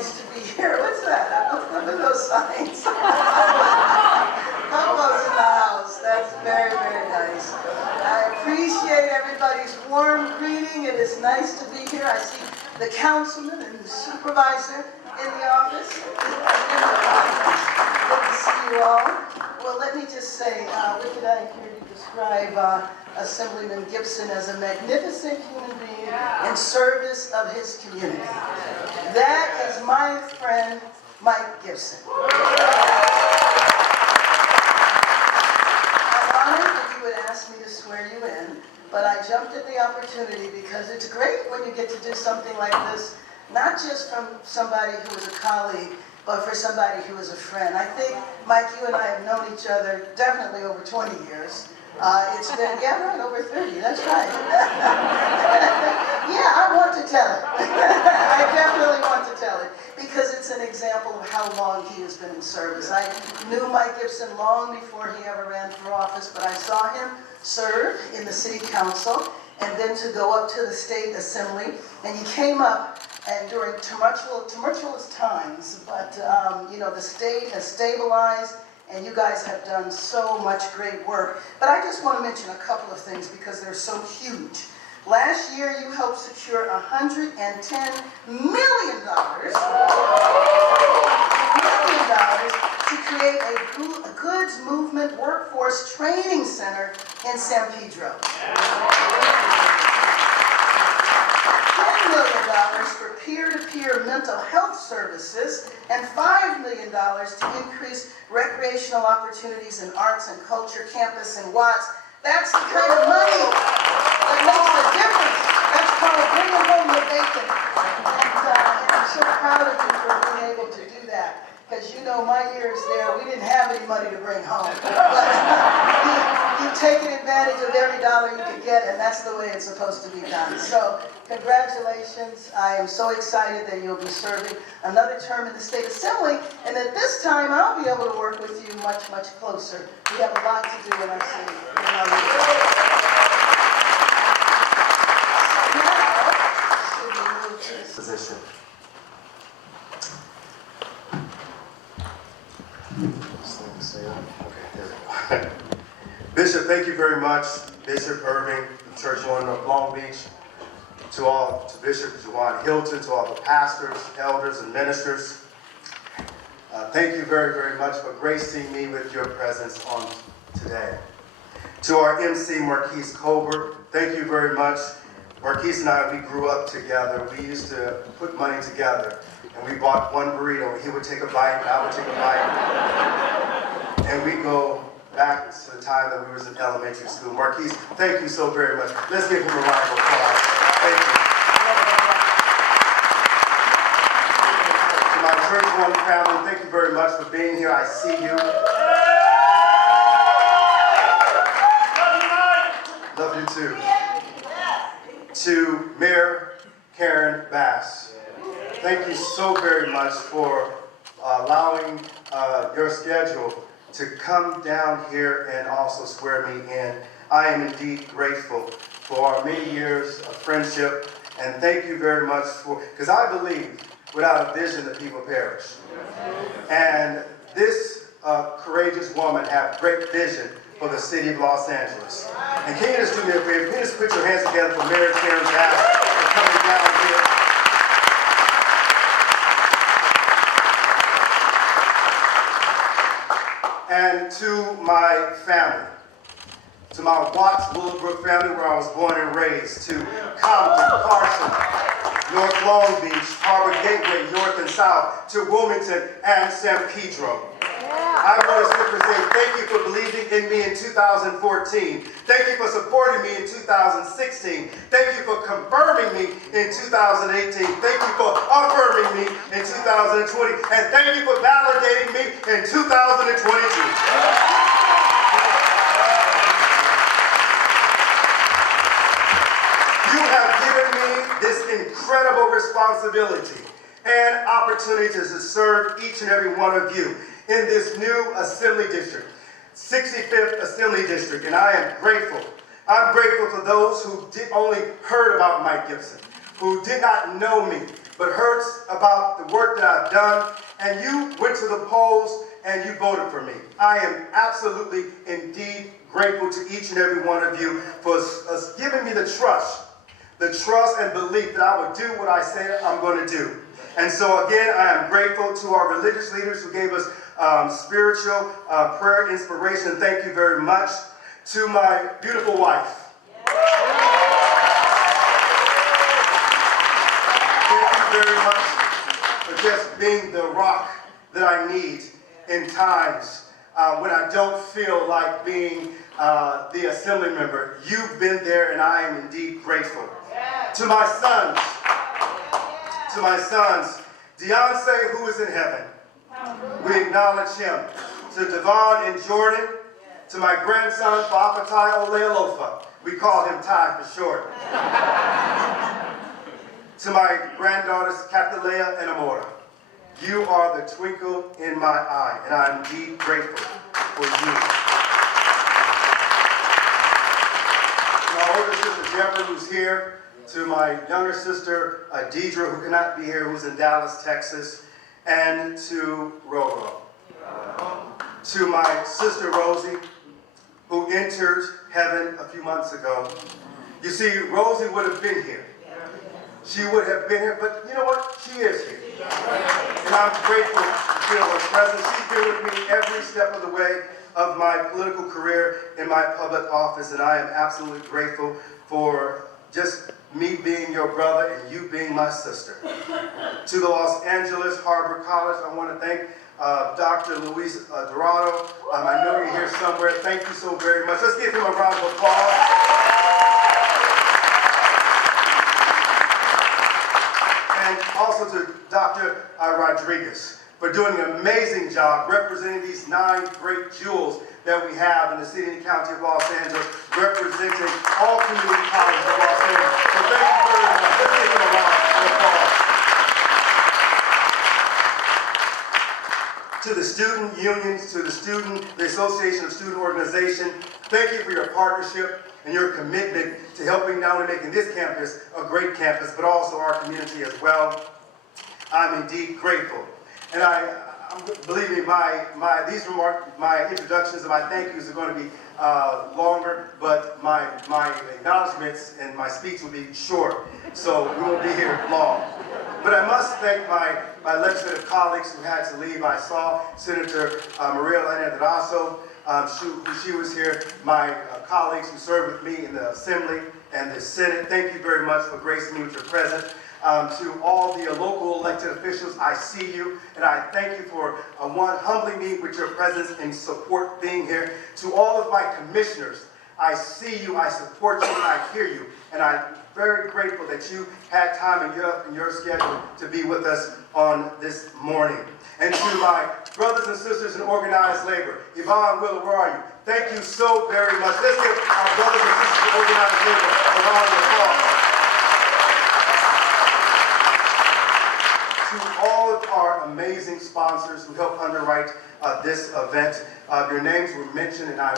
nice to be here. What's that? What's up with those signs? Almost in the house. That's very, very nice. I appreciate everybody's warm greeting. It is nice to be here. I see the councilman and the supervisor in the office. Good to see you all. Well, let me just say, Rick and I here to describe Assemblyman Gipson as a magnificent human being in service of his community. That is my friend, Mike Gipson. I'm honored that you would ask me to swear you in, but I jumped at the opportunity because it's great when you get to do something like this, not just from somebody who is a colleague, but for somebody who is a friend. I think, Mike, you and I have known each other definitely over 20 years. It's been, right, over 30, that's right. Yeah, I want to tell it. I definitely want to tell it, because it's an example of how long he has been in service. I knew Mike Gipson long before he ever ran for office, but I saw him serve in the city council, and then to go up to the state assembly, and he came up and during tumultuous times, but the state has stabilized, and you guys have done so much great work. But I just want to mention a couple of things because they're so huge. Last year, you helped secure $110 million to create a goods movement workforce training center in San Pedro. $10 million for peer-to-peer mental health services, and $5 million to increase recreational opportunities in arts and culture campus in Watts. That's the kind of money that makes a difference. That's called bringing home the bacon. And I'm so proud of you for being able to do that. Because my years there, we didn't have any money to bring home. But you've taken advantage of every dollar you could get, and that's the way it's supposed to be done. So, congratulations. I am so excited that you'll be serving another term in the State Assembly, and that this time I'll be able to work with you much, much closer. We have a lot to do in our city. Now, should we move to this position? Bishop, thank you very much. Bishop Irving, the Church of Long Beach, to Bishop Juwan Hilton, to all the pastors, elders, and ministers. Thank you very, very much for gracing me with your presence on today. To our MC, Marquise Colbert, thank you very much. Marquise and I, we grew up together. We used to put money together, and we bought one burrito. He would take a bite, and I would take a bite. And we go back to the time that we was in elementary school. Marquise, thank you so very much. Let's give him a round of applause. Thank you. To my Church One family, thank you very much for being here. I see you. Love you too. To Mayor Karen Bass, thank you so very much for allowing your schedule to come down here and also swear me in. I am indeed grateful for our many years of friendship, and thank you very much because I believe without a vision the people perish. And this courageous woman had great vision for the city of Los Angeles. And can you just do me a favor? Can you just put your hands together for Mayor Karen Bass for coming down here? And to my family, to my Watts Willowbrook family where I was born and raised, to Compton, Carson, North Long Beach, Harbor Gateway, North and South, to Wilmington and San Pedro. I want to simply say thank you for believing in me in 2014. Thank you for supporting me in 2016. Thank you for confirming me in 2018. Thank you for affirming me in 2020. And thank you for validating me in 2022. You have given me this incredible responsibility and opportunity to serve each and every one of you in this new Assembly District, 65th Assembly District, and I am grateful. I'm grateful for those who only heard about Mike Gipson, who did not know me, but heard about the work that I've done, and you went to the polls and you voted for me. I am absolutely, indeed, grateful to each and every one of you for giving me the trust and belief that I would do what I say I'm going to do. And so again, I am grateful to our religious leaders who gave us spiritual prayer inspiration. Thank you very much. To my beautiful wife. Thank you very much for just being the rock that I need in times when I don't feel like being the assembly member. You've been there, and I am indeed grateful. To my sons, Deontay, who is in heaven, we acknowledge him. To Devon in Jordan, to my grandson, Fa'apatai Olealofa, we call him Ty for short. To my granddaughters, Katalea and Amora, you are the twinkle in my eye, and I am indeed grateful for you. To my older sister, Deborah, who's here. To my younger sister, Deidre, who cannot be here, who's in Dallas, Texas. And to Roro. To my sister, Rosie, who entered heaven a few months ago. You see, Rosie would have been here. She would have been here, but you know what? She is here. And I'm grateful to feel her presence. She's been with me every step of the way of my political career in my public office, and I am absolutely grateful for just me being your brother and you being my sister. To the Los Angeles Harbor College, I want to thank Dr. Luis Dorado. I know you're here somewhere. Thank you so very much. Let's give him a round of applause. And also to Dr. Rodriguez for doing an amazing job representing these 9 great jewels that we have in the city and county of Los Angeles, representing all community colleges of Los Angeles. So thank you very much. Let's give them a round of applause. To the student unions, to the Association of Student Organization, thank you for your partnership and your commitment to helping not only making this campus a great campus, but also our community as well. I'm indeed grateful. And believe me, my introductions and my thank yous are going to be longer, but my acknowledgments and my speech will be short, so we won't be here long. But I must thank my legislative colleagues who had to leave. I saw Senator Maria Elena Durazo, she was here. My colleagues who served with me in the Assembly and the Senate, thank you very much for gracing me with your presence. To all the local elected officials, I see you, and I thank you for humbling me with your presence and support being here. To all of my commissioners, I see you, I support you, and I hear you, and I'm very grateful that you had time in your schedule to be with us on this morning. And to my brothers and sisters in organized labor, Yvonne, Willa, where are you? Thank you so very much. Let's give our brothers and sisters in organized labor a round of applause. To all of our amazing sponsors who helped underwrite this event, your names were mentioned, and I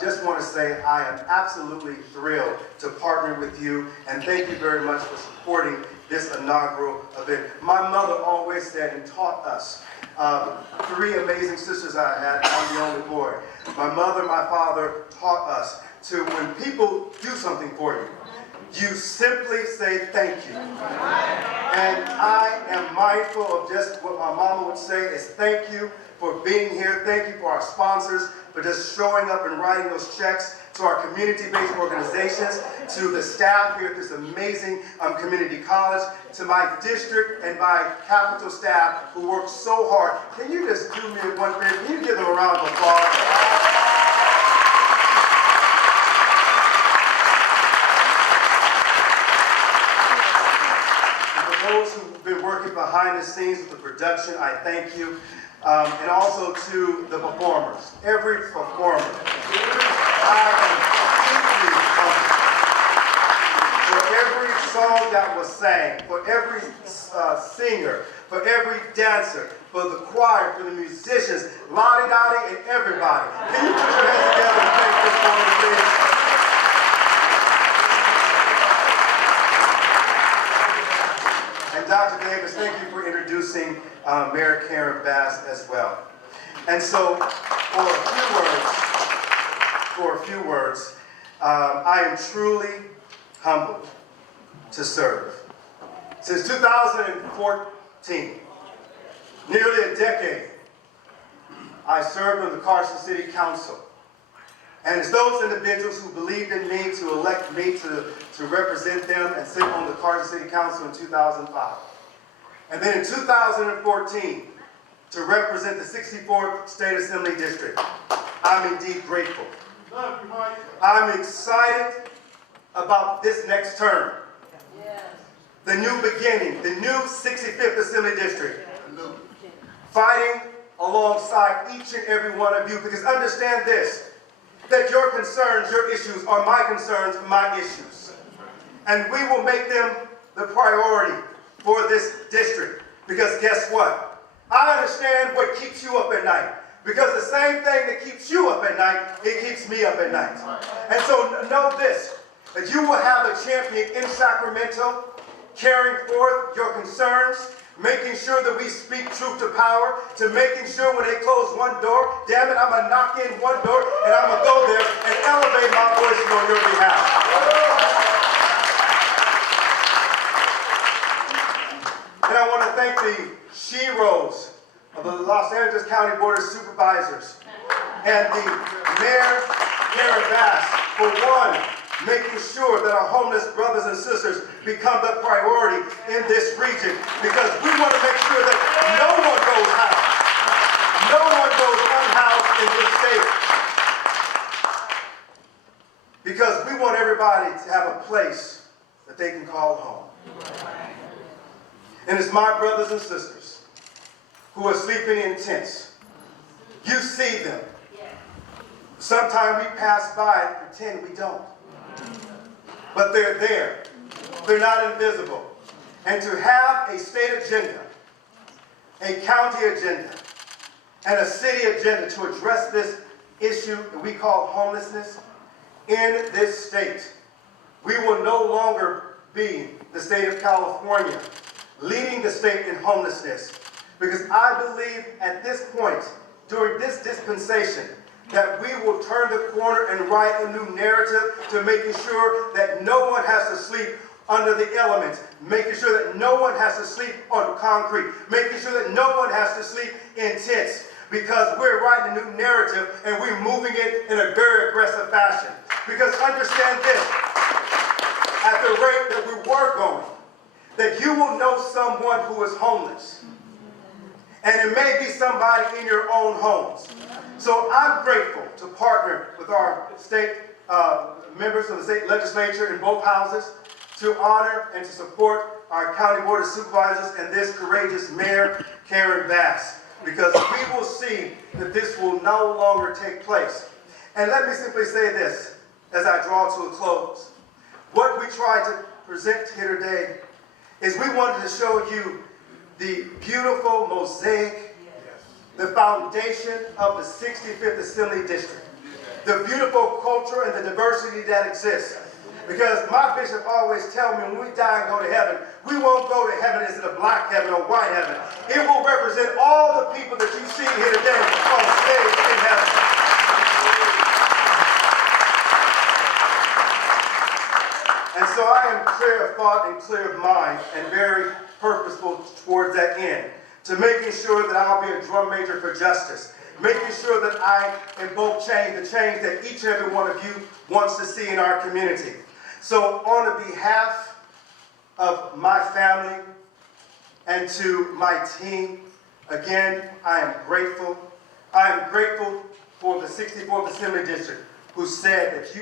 just want to say I am absolutely thrilled to partner with you, and thank you very much for supporting this inaugural event. My mother always said and taught us, 3 amazing sisters I had, I'm the only boy. My mother, my father taught us to, when people do something for you, you simply say thank you. And I am mindful of just what my mama would say is thank you for being here. Thank you for our sponsors for just showing up and writing those checks. To our community-based organizations, to the staff here at this amazing community college, to my district and my capital staff who work so hard. Can you just do me one favor? Can you give them a round of applause? Those who've been working behind the scenes with the production, I thank you. And also to the performers, every performer. I am deeply humbled for every song that was sang, for every singer, for every dancer, for the choir, for the musicians, lottie-dottie, and everybody. Can you put your hands together and thank this for me, please? And Dr. Davis, thank you for introducing Mayor Karen Bass as well. And so, for a few words, I am truly humbled to serve. Since 2014, nearly a decade, I served on the Carson City Council. And it's those individuals who believed in me to elect me to represent them and sit on the Carson City Council in 2005. And then in 2014, to represent the 64th State Assembly District. I'm indeed grateful. I'm excited about this next term. The new beginning, the new 65th Assembly District. Fighting alongside each and every one of you, because understand this, that your concerns, your issues are my concerns, my issues. And we will make them the priority for this district. Because guess what? I understand what keeps you up at night. Because the same thing that keeps you up at night, it keeps me up at night. And so know this, that you will have a champion in Sacramento carrying forth your concerns, making sure that we speak truth to power, to making sure when they close one door, damn it, I'm going to knock in one door and I'm going to go there and elevate my voices on your behalf. And I want to thank the sheroes of the Los Angeles County Board of Supervisors and the Mayor, Karen Bass, for one, making sure that our homeless brothers and sisters become the priority in this region, because we want to make sure that no one goes housed. No one goes unhoused in this state. Because we want everybody to have a place that they can call home. And it's my brothers and sisters who are sleeping in tents. You see them. Sometimes we pass by and pretend we don't. But they're there. They're not invisible. And to have a state agenda, a county agenda, and a city agenda to address this issue that we call homelessness in this state, we will no longer be the state of California leading the state in homelessness. Because I believe at this point, during this dispensation, that we will turn the corner and write a new narrative to making sure that no one has to sleep under the elements, making sure that no one has to sleep on concrete, making sure that no one has to sleep in tents, because we're writing a new narrative and we're moving it in a very aggressive fashion. Because understand this, at the rate that we were going, that you will know someone who is homeless. And it may be somebody in your own homes. So I'm grateful to partner with our state members of the state legislature in both houses to honor and to support our county board of supervisors and this courageous Mayor Karen Bass, because we will see that this will no longer take place. And let me simply say this as I draw to a close. What we tried to present here today is we wanted to show you the beautiful mosaic, the foundation of the 65th Assembly District, the beautiful culture and the diversity that exists. Because my bishop always tells me when we die and go to heaven, we won't go to heaven as in a black heaven or white heaven. It will represent all the people that you see here today on stage in heaven. And so I am clear of thought and clear of mind and very purposeful towards that end, to making sure that I'll be a drum major for justice, making sure that I invoke change, the change that each and every one of you wants to see in our community. So on the behalf of my family and to my team, again, I am grateful. I am grateful for the 64th Assembly District who said that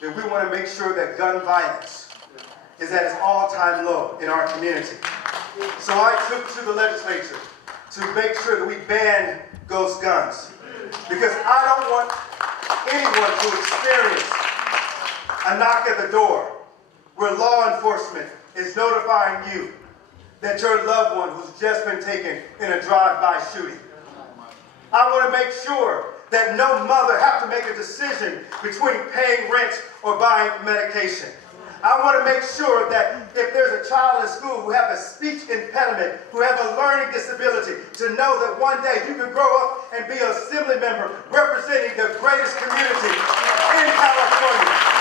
that we want to make sure that gun violence is at its all-time low in our community. So I took to the legislature to make sure that we ban ghost guns. Because I don't want anyone to experience a knock at the door where law enforcement is notifying you that your loved one who's just been taken in a drive-by shooting. I want to make sure that no mother have to make a decision between paying rent or buying medication. I want to make sure that if there's a child in school who have a speech impediment, who have a learning disability, to know that one day you can grow up and be an assembly member representing the greatest community in California.